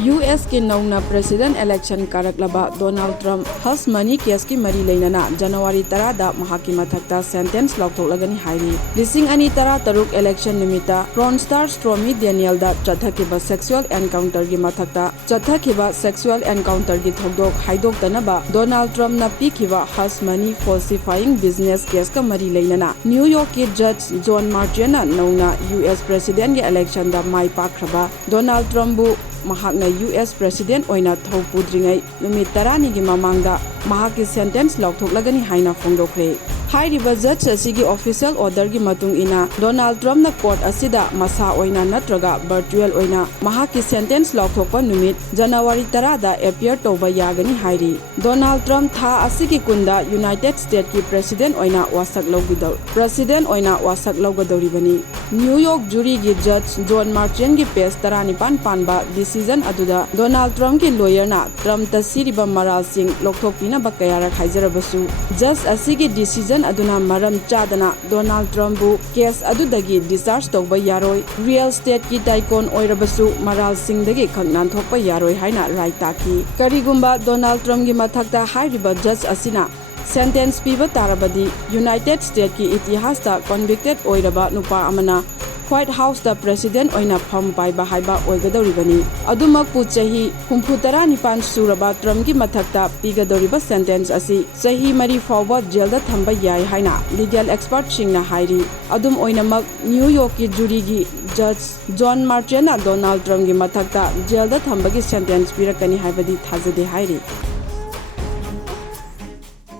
US की नौना president election कारकलबा Donald Trump हस money case की मरी लेना जनवरी 10 दा महाकी मथक्ता सेंटेंस लौथोक्लागनी हाइरी लिसिंग अनी 13 इलेक्शन निमित्ता प्रॉन स्टार स्ट्रोमी डेनियल दा चथकिबा सेक्सुअल एनकाउंटर की मथक्ता चथकिबा सेक्सुअल एनकाउंटर की थोकदोक हाइदोक्तनबा डोनाल्ड ट्रम्प ना पीखिबा हस मनी फॉल्सिफाइंग बिजनेस केस का मरी लेना न्यूयॉर्क की जज जॉन मार्टिन नौना US प्रेसिडेंट के इलेक्शन दा माई पाखरबा डोनाल्ड ट्रम्प महाकना US प्रेसिडेंट ओइना थौ पुद्रिङै नुमित 10 की ममांगदा महाकी सेंटेंस लौथोक्लागनी हाइना फोंदोखरे हाइरिबा जज असिगी ऑफिशियल ऑर्डर की मतुंग इना डोनाल्ड ट्रम्प ना कोर्ट असिदा मसा ओइना नत्रगा वर्चुअल ओइना महाकी सेंटेंस लौथोकपा नुमित जनवरी 10 दा एपियर तौबा यागनी हाइरी डोनाल्ड ट्रम्प था असिगी कुंदा यूनाइटेड स्टेट की प्रेसिडेंट ओइना वासक लौगदौरिबनी न्यूयॉर्क जुरी की जज जॉन मार्टिन की page 19 Panba decision अदुदा Donald Trump की लॉयर ना ट्रम्प तसिरिबा मराल सिंह लौथोकपिना बकयारा खाइजरबसु जज असिगी डिसीजन अदुना मरम चादना डोनाल्ड ट्रम्प केस अदुदगी डिस्चार्ज तौबा यारोय रियल स्टेट की टाइकोन ओइरबसु मराल सिंह दगी खंगनान थोकपा यारोय हाइना राय ताकी करिगुम्बा डोनाल्ड ट्रम्प की मथक्ता हाइरिबा जज असिना सेंटेंस पीबा तारबदी यूनाइटेड स्टेट की इतिहास ता कन्विक्टेड ओइरबा नुपा अमना व्हाइट हाउस दा प्रेसिडेंट ओइना फम पाइबा हाइबा ओइगदौरिबनी अदुमकपु चही 49 सुरबा ट्रम्प की मथक्ता पीगदौरिबा सेंटेंस असी चही मरी फाउबा जेल दा थंबा याय हाइना लीगल एक्सपर्ट सिंगना हाइरी अदुम ओइनमक न्यूयॉर्क की जुरी की जज जॉन मार्टिन डोनाल्ड ट्रम्प की मथक्ता जेल दा थंबा की सेंटेंस पीरकनी हाइबदी थाजदे हाइरी।